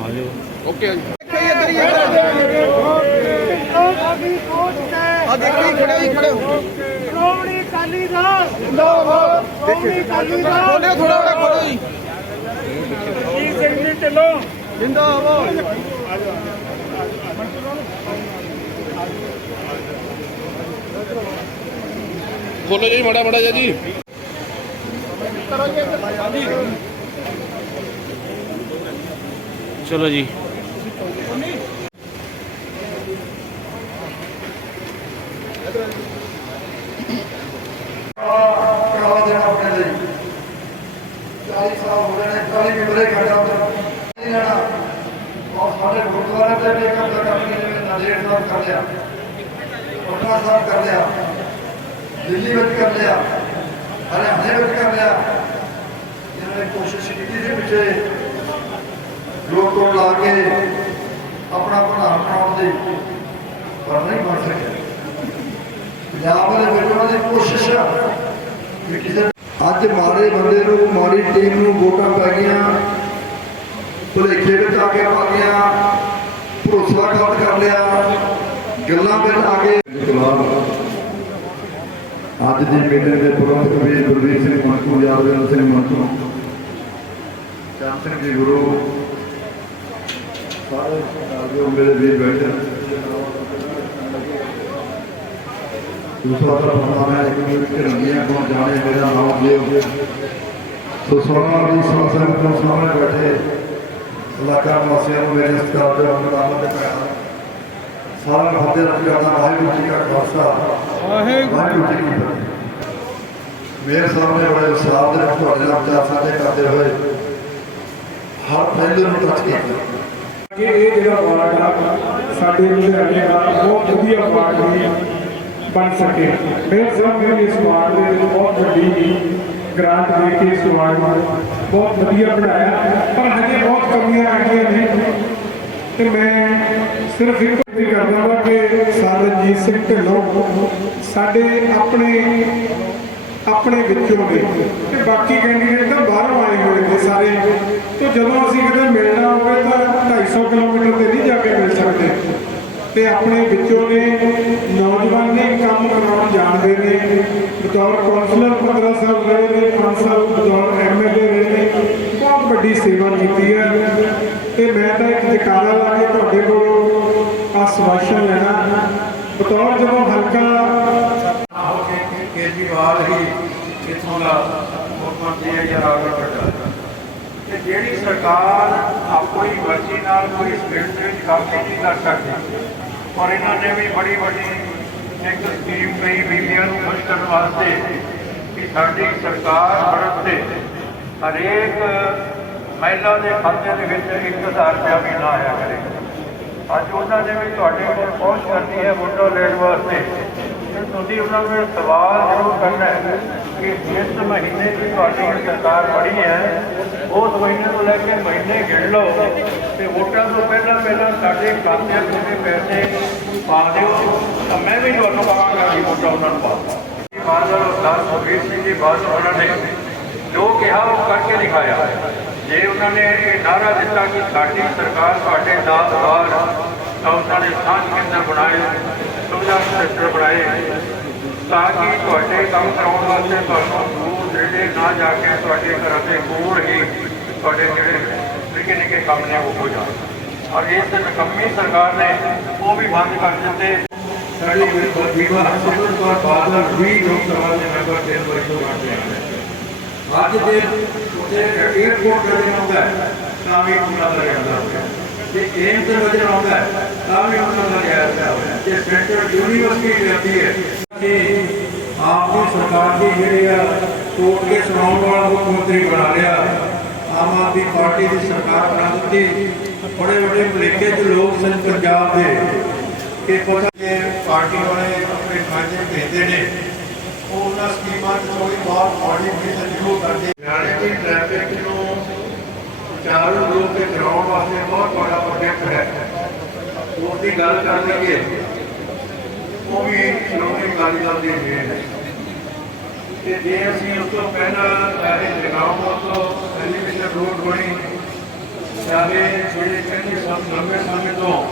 Okay ਆ ਜੀ ਆ। ਦੇਖੋ ਜੀ ਖੜੇ ਹੋ ਜੀ ਖੜੇ ਹੋ ਸ਼੍ਰੋਮਣੀ ਅਕਾਲੀ ਦਲ। ਜਿੰਦਾਬਾਦ ਸ਼੍ਰੋਮਣੀ ਅਕਾਲੀ ਦਲ। ਖੋਲਿਓ ਥੋੜਾ ਥੋੜਾ ਖੋਲੋ ਜੀ। ਜੀ ਸਿੰਘ ਜੀ ਢਿੱਲੋਂ। ਜਿੰਦਾਬਾਦ ਖੋਲੋ ਜੀ ਮੜਾ ਮੜਾ ਜੀ। ਚਲੋ ਜੀ। ਕਰਾ ਦੇਣਾ ਆਪਣੇ ਲਈ 40 ਸਾਲ ਹੋ ਗਏ ਨੇ 40 ਮਿੰਬਰੇ ਖੜਾ ਨਹੀਂ ਲੈਣਾ ਔਰ ਸਾਡੇ ਗੁਰਦੁਆਰੇ ਤੇ ਸਾਹਿਬ ਕਰ ਲਿਆ ਪਟਨਾ ਸਾਹਿਬ ਕਰ ਲਿਆ ਦਿੱਲੀ ਵਿੱਚ ਕਰ ਲਿਆ, ਹਰਿਆਣੇ ਵਿੱਚ ਕਰ ਲਿਆ। ਇਹਨਾਂ ਨੇ ਕੋਸ਼ਿਸ਼ ਕੀਤੀ ਸੀ ਪਿੱਛੇ ਲੋਕ ਤੋਂ ਲਾ ਕੇ ਆਪਣਾ ਪ੍ਰਧਾਨ ਬਣਾਉਣ ਦੀ ਪਰ ਨਹੀਂ ਬਣ ਸਕਿਆ। ਪੰਜਾਬ ਦੇ ਵਿੱਚ ਉਹਨਾਂ ਦੀ ਕੋਸ਼ਿਸ਼ ਆ ਕਿ ਕਿਸੇ ਅੱਜ ਮਾਰੇ ਬੰਦੇ ਨੂੰ, ਮਾੜੀ ਟੀਮ ਨੂੰ ਵੋਟਾਂ ਪੈ ਗਈਆਂ, ਭੁਲੇਖੇ ਵਿੱਚ ਆ ਕੇ ਪਾ ਗਈਆਂ, ਭਰੋਸਾ ਘਾਟ ਕਰ ਲਿਆ, ਗੱਲਾਂ ਵਿੱਚ ਆ ਕੇ ਅੱਜ ਦੀ ਮੀਟਿੰਗ ਦੇ ਪ੍ਰਬੰਧਕ ਵੀ ਗੁਰਵੀਰ ਸਿੰਘ ਮੰਤੂ ਯਾਦਵਿੰਦਰ ਸਿੰਘ ਮੰਤੂ ਚੰਦ ਸਿੰਘ ਜੀ ਗੁਰੂ ਸਾਰੇ ਜੋ ਮੇਰੇ ਵੀਰ ਬੈਠੇ ਦੂਸਰਾ ਤਾਂ ਪਤਾ ਹੈ ਕਿ ਕਿ ਰੰਗੀਆਂ ਕੋਲ ਜਾਣੇ ਮੇਰਾ ਨਾਮ ਲਿਓ ਸੋ ਸੋਨਾ ਦੀ ਸਮੱਸਿਆ ਨੂੰ ਸਾਹਮਣੇ ਬੈਠੇ ਇਲਾਕਾ ਵਾਸੀਆਂ ਨੂੰ ਮੇਰੇ ਸਤਿਕਾਰ ਦੇ ਅੰਦਰ ਦੇ ਪਿਆਰ ਸਾਰਾ ਫਤਿਹ ਰੱਬ ਕਰਦਾ ਵਾਹਿਗੁਰੂ ਜੀ ਕਾ ਖਾਲਸਾ ਵਾਹਿਗੁਰੂ ਜੀ ਕੀ ਫਤਿਹ ਮੇਰੇ ਸਾਹਮਣੇ ਬੜੇ ਉਸਾਰ ਦੇ ਨਾਲ ਤੁਹਾਡੇ ਨਾਲ ਵਿਚਾਰ ਸਾਂਝੇ ਕਰਦੇ ਹੋਏ ਹਰ ਪਹਿਲੂ ਨੂੰ ਟੱਚ ਕੀਤਾ ਕਿ ਇਹ ਜਿਹੜਾ ਵਾਰਡ ਆ, ਸਾਡੇ ਲੁਧਿਆਣੇ ਦਾ ਬਹੁਤ ਵਧੀਆ ਵਾਰਡ ਵੀ ਬਣ ਸਕੇ। ਮੈਂ ਸਮਝਦਾ ਇਸ ਵਾਰਡ ਦੇ ਵਿੱਚ ਬਹੁਤ ਵੱਡੀ ਗ੍ਰਾਂਟ ਦੇ ਕੇ ਇਸ ਵਾਰਡ ਨੂੰ ਬਹੁਤ ਵਧੀਆ ਬਣਾਇਆ। ਪਰ ਹਜੇ ਬਹੁਤ ਕਮੀਆਂ ਆ ਨੇ। ਤੇ ਮੈਂ ਸਿਰਫ ਇੱਕ ਬੇਨਤੀ ਕਰਦਾ ਹਾਂ ਕਿ ਸਰ ਰਣਜੀਤ ਸਿੰਘ ਢਿੱਲੋਂ ਸਾਡੇ ਆਪਣੇ ਆਪਣੇ ਵਿੱਚੋਂ ਦੇ ਤੇ ਬਾਕੀ ਕੈਂਡੀਡੇਟ ਤਾਂ ਬਾਹਰੋਂ ਆਏ ਹੋਏ ਨੇ ਸਾਰੇ। ਤੇ ਜਦੋਂ ਅਸੀਂ ਕਿਤੇ ਮਿਲਣਾ ਹੋਵੇ ਤਾਂ 250 ਕਿਲੋਮੀਟਰ ਤੇ ਨਹੀਂ ਜਾ ਕੇ ਮਿਲ ਸਕਦੇ। ਤੇ ਆਪਣੇ ਵਿੱਚੋਂ ਨੇ ਨੌਜਵਾਨ ਨੇ ਕੰਮ ਕਰਾਉਣ ਜਾਣਦੇ ਨੇ। ਬਤੌਰ ਕੌਂਸਲਰ 15 ਸਾਲ ਰਹੇ ਨੇ 5 ਸਾਲ ਬਤੌਰ ਐਮਐਲਏ ਰਹੇ ਨੇ। ਬਹੁਤ ਵੱਡੀ ਸੇਵਾ ਕੀਤੀ ਹੈ। ਤੇ ਮੈਂ ਤਾਂ ਇੱਕ ਜਕਾਰਾ ਲਾ ਕੇ ਤੁਹਾਡੇ ਕੋਲ ਆਸਵਾਸ਼ਨ ਲੈਣਾ। ਬਤੌਰ ਜਦੋਂ ਹਲਕਾ ਹੋ ਕੇ ਕਿ ਹੀ ਇੱਥੋਂ ਦਾ ਮੁੱਖ ਮੰਤਰੀ ਹੈ ਜਾਂ ਰਾਹੁਲ ਜਿਹੜੀ ਸਰਕਾਰ ਆਪਣੀ ਮਰਜ਼ੀ ਨਾਲ ਕੋਈ ਸਟੇਟ ਦੇ ਵਿੱਚ ਕੰਮ ਨਹੀਂ ਕਰ ਸਕਦੀ, ਔਰ ਇਹਨਾਂ ਨੇ ਵੀ ਬੜੀ ਵੱਡੀ ਇੱਕ ਸਕੀਮ ਕਈ ਬੀਬੀਆਂ ਨੂੰ ਖੁਸ਼ ਕਰਨ ਵਾਸਤੇ ਕਿ ਸਾਡੀ ਸਰਕਾਰ ਬੜਤ ਤੇ ਹਰੇਕ ਮਹਿਲਾ ਦੇ ਖਾਤੇ ਦੇ ਵਿੱਚ 1000 ਰੁਪਇਆ ਮਹੀਨਾ ਆਇਆ ਕਰੇਗਾ ਅੱਜ ਉਹਨਾਂ ਨੇ ਵੀ ਤੁਹਾਡੇ ਕੋਲ ਪਹੁੰਚ ਕਰਨੀ ਹੈ ਵੋਟਾਂ ਲੈਣ ਵਾਸਤੇ। ਤੇ ਤੁਸੀਂ ਉਹਨਾਂ ਨੂੰ ਸਵਾਲ ਜ਼ਰੂਰ ਕਰਨਾ ਹੈ ਕਿ ਜਿਸ ਮਹੀਨੇ ਦੀ ਤੁਹਾਡੀ ਸਰਕਾਰ ਬਣੀ ਹੈ ਉਸ ਮਹੀਨੇ ਤੋਂ ਲੈ ਕੇ ਮਹੀਨੇ ਗਿਣ ਲਓ ਤੇ ਵੋਟਾਂ ਤੋਂ ਪਹਿਲਾਂ ਪਹਿਲਾਂ ਸਾਡੇ ਖਾਤਿਆਂ ਵਿੱਚ ਪੈਸੇ ਪਾ ਦਿਓ, ਤਾਂ ਮੈਂ ਵੀ ਤੁਹਾਨੂੰ ਕਹਾਂਗਾ ਕਿ ਵੋਟਾਂ ਉਹਨਾਂ ਨੂੰ ਪਾਓ ਬਾਦਲ ਉਸਤਾਦ ਸੁਖਬੀਰ ਸਿੰਘ ਜੀ ਬਾਦਲ ਉਹਨਾਂ ਨੇ ਜੋ ਕਿਹਾ ਉਹ ਕਰਕੇ ਦਿਖਾਇਆ। ਜੇ ਉਹਨਾਂ ਨੇ ਇਹ ਨਾਰਾ ਦਿੱਤਾ ਕਿ ਸਾਡੀ ਸਰਕਾਰ ਤੁਹਾਡੇ ਨਾਲ ਨਾਲ ਤਾਂ ਉਹਨਾਂ ਨੇ ਸਾਂਝ ਕੇਂਦਰ ਬਣਾਏ ਸੁਵਿਧਾ ਸੈਂਟਰ ਬਣਾਏ, ਤਾਂ ਕਿ ਤੁਹਾਡੇ ਕੰਮ ਕਰਾਉਣ ਵਾਸਤੇ ਤੁਹਾਨੂੰ ਦੂਰ ਨੇੜੇ ਨਾ ਜਾ ਕੇ ਤੁਹਾਡੇ ਘਰਾਂ ਦੇ ਕੋਲ ਹੀ ਤੁਹਾਡੇ ਜਿਹੜੇ ਨਿੱਕੇ ਨਿੱਕੇ ਕੰਮ ਨੇ ਉਹ ਹੋ ਜਾਣ। ਔਰ ਇਸ ਨਕੰਮੀ ਸਰਕਾਰ ਨੇ ਉਹ ਵੀ ਬੰਦ ਕਰ ਦਿੱਤੇ। ਸਾਡੀ ਬੀਬਾ ਹਰਸਿਮਰਤ ਕੌਰ ਬਾਦਲ ਵੀ ਲੋਕ ਸਭਾ ਦੇ ਮੈਂਬਰ ਤਿੰਨ ਵਾਰੀ ਤੋਂ ਬਣਦੇ ਆ ਅੱਜ ਦੇ ਉਹਦੇ 에어ਪੋਰਟ ਨਜ਼ਰ ਆਉਂਦਾ ਹੈ, ਤਾਂ ਵੀ ਉਹਨਾਂ ਦਾ ਜਾਂਦਾ ਹੋਇਆ ਜੇ ਏਮਸ ਨਜ਼ਰ ਆਉਂਦਾ ਹੈ, ਤਾਂ ਵੀ ਉਹਨਾਂ ਦਾ ਜਾਂਦਾ ਹੋਇਆ ਜੇ ਸੈਂਟਰਲ ਯੂਨੀਵਰਸਿਟੀ ਜਾਂਦੀ ਹੈ ਕਿ ਆਪ ਦੀ ਸਰਕਾਰ ਦੀ ਜਿਹੜੀ ਆ ਕੋਟ ਕੇ ਸੁਣਾਉਣ ਵਾਲਾ ਮੁੱਖ ਮੰਤਰੀ ਬਣਾ ਲਿਆ। ਆਮ ਆਦਮੀ ਪਾਰਟੀ ਦੀ ਸਰਕਾਰ ਬਣਾ ਦਿੱਤੀ। ਬੜੇ ਬੜੇ ਭਲੇਖੇ ਚ ਲੋਕ ਸਨ ਪੰਜਾਬ ਦੇ। ਕਿ ਪਤਾ ਪਾਰਟੀ ਵਾਲੇ ਆਪਣੇ ਖਾਤੇ ਭੇਜਦੇ ਨੇ, ਉਹ ਉਹਨਾਂ ਸਕੀਮਾਂ ਚ ਥੋੜੀ ਬਹੁਤ ਮੋਡੀਫਿਕੇਸ਼ਨ ਜ਼ਰੂਰ ਕਰਦੇ ਹਰਿਆਣੇ ਦੀ ਟ੍ਰੈਫਿਕ ਨੂੰ ਚਾਲੂ ਰੂਪ ਤੇ ਕਰਾਉਣ ਵਾਸਤੇ ਬਹੁਤ ਬੜਾ ਪ੍ਰੋਜੈਕਟ ਹੈ। ਉਸ ਦੀ ਗੱਲ ਕਰ ਲਈਏ, ਉਹ ਵੀ ਸ਼੍ਰੋਮਣੀ ਅਕਾਲੀ ਦਲ ਦੀ ਦੇਣ ਹੈ ਤੇ ਜੇ ਅਸੀਂ ਉਸ ਤੋਂ ਪਹਿਲਾਂ ਇਹ ਜਗਾਉਂ ਤੋਂ ਐਲੀਵੇਟਰ ਰੋਡ ਬਣੀ ਵਿਚਾਰੇ ਜਿਹੜੇ ਕਹਿੰਦੇ ਸਭ ਲੰਬੇ ਸਮੇਂ ਤੋਂ